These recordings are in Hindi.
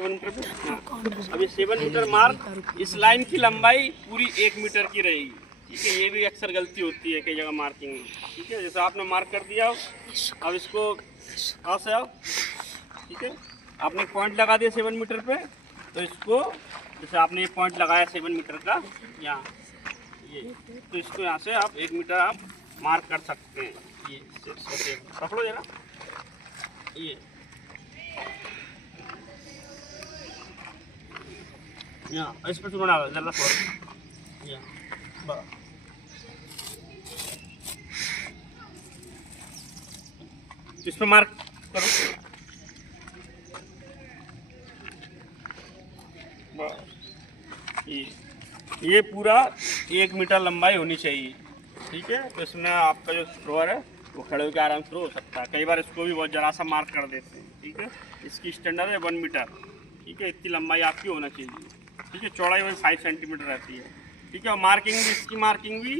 अब ये 7 मीटर मार्क, इस लाइन की लंबाई पूरी 1 मीटर की रहेगी। ठीक है, ये भी अक्सर गलती होती है कई जगह मार्किंग में। ठीक है, जैसे आपने मार्क कर दिया, अब इसको यहाँ से आओ। ठीक है, आपने एक पॉइंट लगा दिया 7 मीटर पे, तो इसको जैसे आपने एक पॉइंट लगाया 7 मीटर का यहाँ, ये तो इसको यहाँ से आप 1 मीटर आप मार्क कर सकते हैं। ये पकड़ो जरा, ये यहाँ इस पर चुना जरा थोड़ा यहाँ, इस पर मार्क करो। ये पूरा 1 मीटर लंबाई होनी चाहिए। ठीक है, तो इसमें आपका जो थ्रोअर है वो खड़े होकर आराम से थ्रो हो सकता है। कई बार इसको भी बहुत जरा सा मार्क कर देते हैं। ठीक है, इसकी स्टैंडर्ड है 1 मीटर। ठीक है, इतनी लंबाई आपकी होना चाहिए। ठीक है, चौड़ाई वही 5 सेंटीमीटर रहती है। ठीक है, और मार्किंग भी, इसकी मार्किंग भी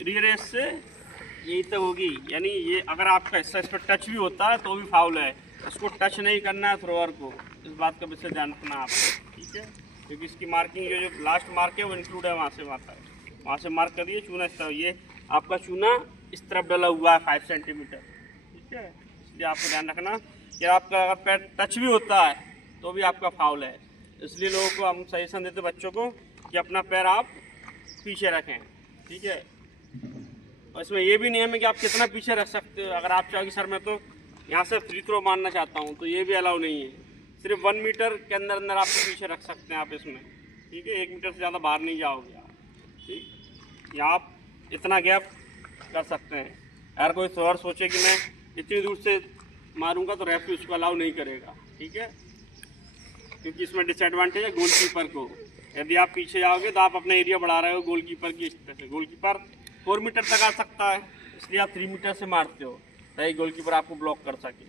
रियर एज से यही तो होगी, यानी ये अगर आपका हिस्सा इस पर टच भी होता है तो भी फाउल है। इसको टच नहीं करना है थ्रोअर को, इस बात का विशेष ध्यान रखना आप। ठीक है, क्योंकि इसकी मार्किंग जो लास्ट मार्क है वो इंक्लूड है, वहाँ से मार्क कर दिए चूना इस तरह। ये आपका चूना इस तरफ डला हुआ है 5 सेंटीमीटर। ठीक है, इसलिए आपको ध्यान रखना कि आपका अगर पैर टच भी होता है तो भी आपका फाउल है। इसलिए लोगों को हम सजेशन देते बच्चों को कि अपना पैर आप पीछे रखें। ठीक है, और इसमें ये भी नियम है कि आप कितना पीछे रख सकते हो। अगर आप चाहो कि सर मैं तो यहाँ से फ्री थ्रो मारना चाहता हूँ, तो ये भी अलाउ नहीं है। सिर्फ 1 मीटर के अंदर आप पीछे रख सकते हैं आप इसमें। ठीक है, 1 मीटर से ज़्यादा बाहर नहीं जाओगे आप। ठीक, या आप इतना गैप कर सकते हैं। अगर कोई थ्रोअर सोचे कि मैं इतनी दूर से मारूंगा तो रेफरी उसको अलाउ नहीं करेगा। ठीक है, क्योंकि इसमें डिसएडवांटेज है गोलकीपर को। यदि आप पीछे जाओगे तो आप अपना एरिया बढ़ा रहे हो गोलकीपर की स्थिति से। गोलकीपर 4 मीटर तक आ सकता है, इसलिए आप 3 मीटर से मारते हो ताकि गोलकीपर आपको ब्लॉक कर सके।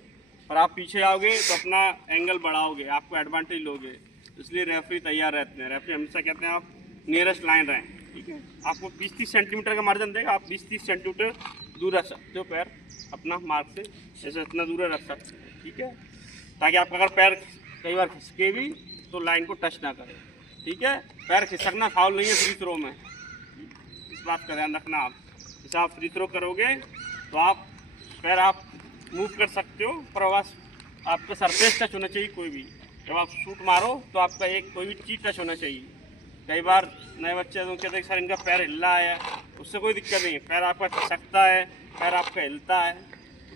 पर आप पीछे आओगे तो अपना एंगल बढ़ाओगे, आपको एडवांटेज लोगे। इसलिए रेफरी तैयार रहते हैं। रेफरी हमेशा कहते हैं आप नियरेस्ट लाइन रहें। ठीक है, आपको 20-30 सेंटीमीटर का मार्जिन देगा, आप 20-30 सेंटीमीटर दूर रख सकते हो पैर अपना मार्क से, जैसे इतना दूर रख सकते हैं। ठीक है, ताकि आपका अगर पैर कई बार खिसके भी तो लाइन को टच ना करे। ठीक है, पैर खिसकना फाउल नहीं है फ्री थ्रो में, इस बात का ध्यान रखना आप। जैसे आप फ्री थ्रो करोगे तो आप पैर आप मूव कर सकते हो, पर बस आपका सरफेस टच होना चाहिए। कोई भी जब आप शूट मारो तो आपका एक कोई भी चीज़ टच होना चाहिए। कई बार नए बच्चे तो कहते हैं सर इनका पैर हिल रहा है, उससे कोई दिक्कत नहीं है। पैर आपका खिसकता है, पैर आपका हिलता है,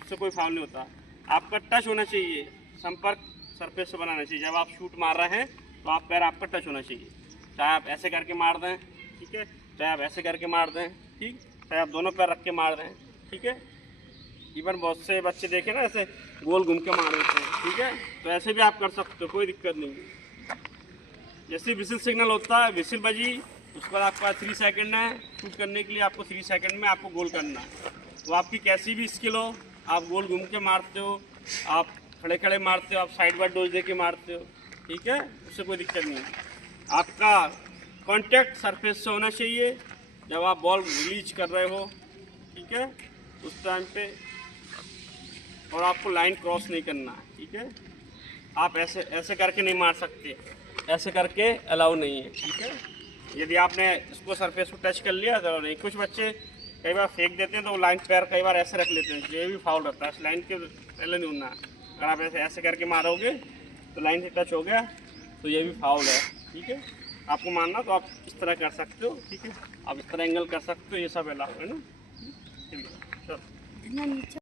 उससे कोई फाउल नहीं होता। आपका टच होना चाहिए, संपर्क सरफेस से बनाना चाहिए। जब आप शूट मार रहे हैं तो आप पैर आपका टच होना चाहिए। चाहे आप ऐसे करके मार दें, ठीक है, चाहे आप ऐसे करके मार दें, ठीक, चाहे आप दोनों पैर रख के मार दें। ठीक है, इवन बहुत से बच्चे देखे ना ऐसे गोल घूम के मार देते हैं। ठीक है, तो ऐसे भी आप कर सकते हो, कोई दिक्कत नहीं है। जैसे विसिल सिग्नल होता है, विसिल बजी, उस पर आपका 3 सेकंड है शूट करने के लिए। आपको 3 सेकंड में आपको गोल करना है। तो आपकी कैसी भी स्किल हो, आप गोल घूम के मारते हो, आप खड़े खड़े मारते हो, आप साइड बार डोज दे के मारते हो। ठीक है, उससे कोई दिक्कत नहीं है। आपका कांटेक्ट सरफेस से होना चाहिए जब आप बॉल रिलीज कर रहे हो। ठीक है, उस टाइम पे, और आपको लाइन क्रॉस नहीं करना है। ठीक है, आप ऐसे करके नहीं मार सकते, ऐसे करके अलाउ नहीं है। ठीक है, यदि आपने इसको सरफेस को टच कर लिया तो नहीं। कुछ बच्चे कई बार फेंक देते हैं तो लाइन पैर कई बार ऐसे रख लेते हैं, ये भी फाउल रहता है। इस लाइन के पहले नहीं होना है। अगर आप ऐसे करके मारोगे तो लाइन से टच हो गया तो ये भी फाउल है। ठीक है, आपको मारना तो आप इस तरह कर सकते हो। ठीक है, आप इस तरह एंगल कर सकते हो, ये सब अलाउ है ना। चलिए, चलो।